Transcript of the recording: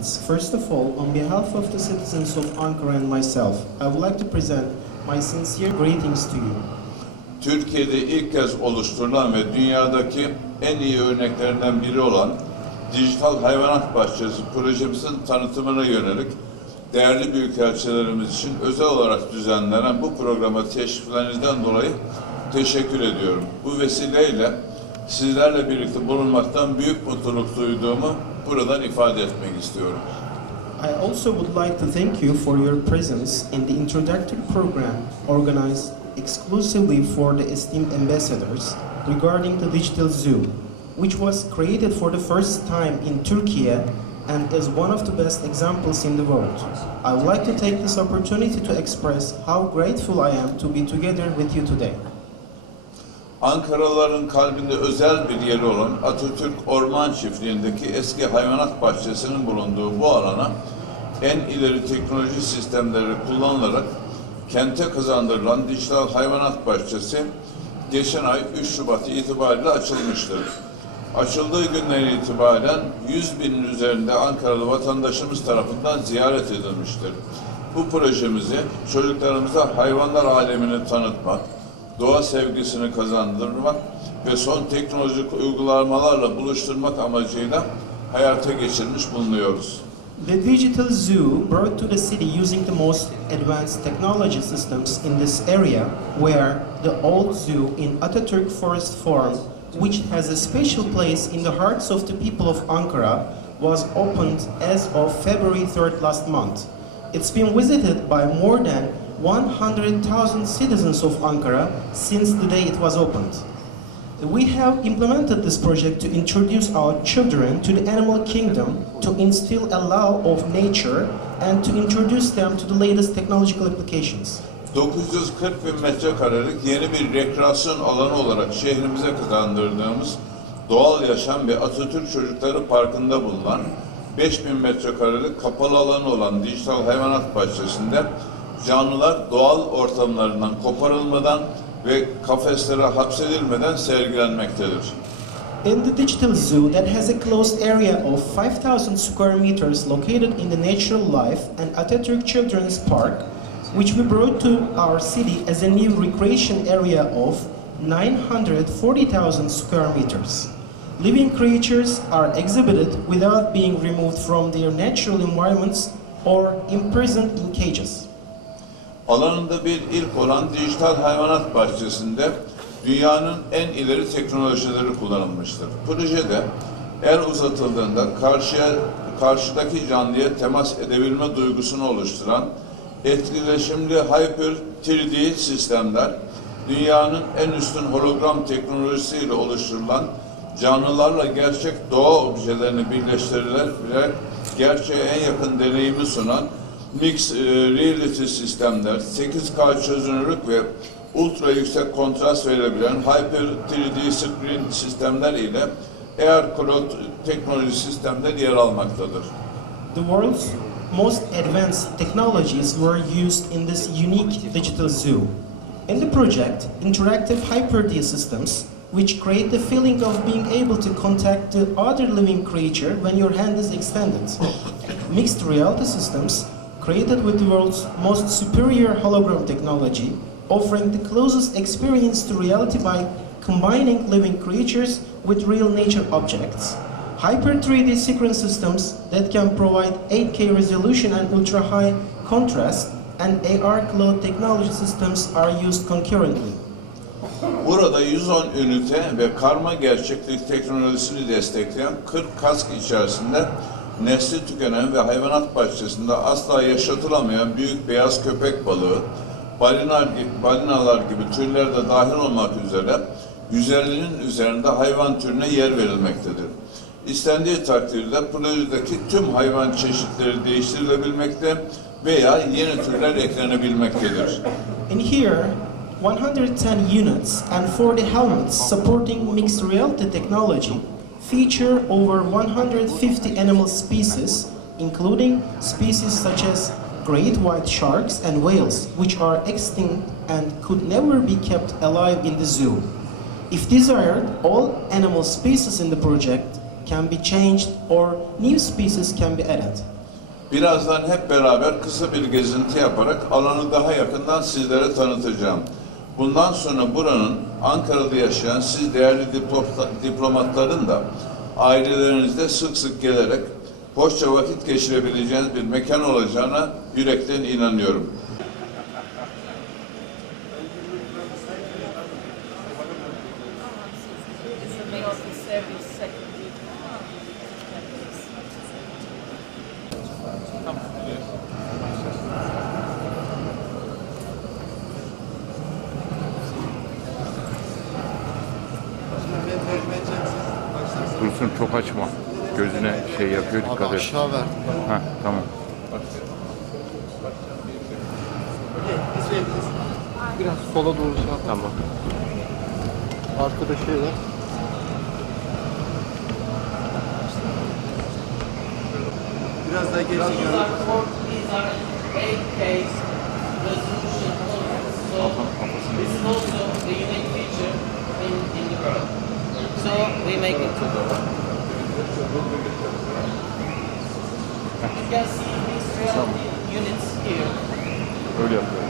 comments. First of all, on behalf of the citizens of Ankara and myself, I would like to present my sincere greetings to you. Türkiye'de ilk kez oluşturulan ve dünyadaki en iyi örneklerinden biri olan Dijital Hayvanat Bahçesi projemizin tanıtımına yönelik değerli büyükelçilerimiz için özel olarak düzenlenen bu programa teşriflerinizden dolayı teşekkür ediyorum. Bu vesileyle sizlerle birlikte bulunmaktan büyük mutluluk duyduğumu buradan ifade etmek istiyorum. I also would like to thank you for your presence in the introductory program organized exclusively for the esteemed ambassadors regarding the digital zoo, which was created for the first time in Turkey and is one of the best examples in the world. I would like to take this opportunity to express how grateful I am to be together with you today. Ankaralıların kalbinde özel bir yeri olan Atatürk Orman Çiftliği'ndeki eski hayvanat bahçesinin bulunduğu bu alana en ileri teknoloji sistemleri kullanılarak kente kazandırılan dijital hayvanat bahçesi geçen ay 3 Şubat itibariyle açılmıştır. Açıldığı günden itibaren 100 binin üzerinde Ankaralı vatandaşımız tarafından ziyaret edilmiştir. Bu projemizi çocuklarımıza hayvanlar alemini tanıtmak, doğa sevgisini kazandırmak ve son teknolojik uygulamalarla buluşturmak amacıyla hayata geçirmiş bulunuyoruz. The digital zoo brought to the city using the most advanced technology systems in this area, where the old zoo in Atatürk Forest Farm, which has a special place in the hearts of the people of Ankara, was opened as of February 3rd last month. It's been visited by more than 100,000 citizens of Ankara since the day it was opened. We have implemented this project to introduce our children to the animal kingdom, to instill a love of nature, and to introduce them to the latest technological applications. 940 bin metrekarelik yeni bir rekreasyon alanı olarak şehrimize kazandırdığımız doğal yaşam ve Atatürk Çocukları Parkı'nda bulunan 5000 metrekarelik kapalı alanı olan dijital hayvanat bahçesinde canlılar doğal ortamlarından koparılmadan ve kafeslere hapsedilmeden sergilenmektedir. In the digital zoo that has a closed area of 5,000 square meters located in the natural life and Atatürk Children's Park, which we brought to our city as a new recreation area of 940,000 square meters. Living creatures are exhibited without being removed from their natural environments or imprisoned in cages. Alanında bir ilk olan dijital hayvanat bahçesinde dünyanın en ileri teknolojileri kullanılmıştır. Projede el uzatıldığında karşıya, karşıdaki canlıya temas edebilme duygusunu oluşturan etkileşimli Hyper 3D sistemler, dünyanın en üstün hologram teknolojisiyle oluşturulan canlılarla gerçek doğa objelerini birleştirilerek gerçeğe en yakın deneyimi sunan Mix e, Reality sistemler, 8K çözünürlük ve ultra yüksek kontrast verebilen Hyper 3D Screen sistemler ile Air Cloud teknoloji sistemler yer almaktadır. The world's most advanced technologies were used in this unique digital zoo. In the project, interactive Hyper-D systems, which create the feeling of being able to contact the other living creature when your hand is extended. Mixed reality systems, created with the world's most superior hologram technology, offering the closest experience to reality by combining living creatures with real nature objects. Hyper 3D sequence systems that can provide 8K resolution and ultra high contrast, and AR cloud technology systems are used concurrently. Burada 110 ünite ve karma gerçeklik teknolojisini destekleyen 40 kask içerisinde nesli tükenen ve hayvanat bahçesinde asla yaşatılamayan büyük beyaz köpek balığı, balina, balinalar gibi türler de dahil olmak üzere 150'nin üzerinde hayvan türüne yer verilmektedir. İstendiği takdirde projedeki tüm hayvan çeşitleri değiştirilebilmekte veya yeni türler eklenebilmektedir. In here, 110 units and 40 helmets supporting mixed reality technology feature over 150 animal species, including species such as great white sharks and whales, which are extinct and could never be kept alive in the zoo. If desired, all animal species in the project can be changed or new species can be added. Birazdan hep beraber kısa bir gezinti yaparak alanı daha yakından sizlere tanıtacağım. Bundan sonra buranın Ankara'da yaşayan siz değerli diplo- diplomatların da ailelerinizde sık sık gelerek hoşça vakit geçirebileceğiniz bir mekan olacağına yürekten inanıyorum. Dursun çok açma. Gözüne şey yapıyor Abi dikkat et. aşağı ver. Heh, tamam. Biraz sola doğru sağ. Tamam. Arkada şey var. Biraz daha geri These are four, these are eight K resolution photos. So this is also the unique feature in, in the world. So we make it. You can see these reality units here Öyle yapıyor. and here.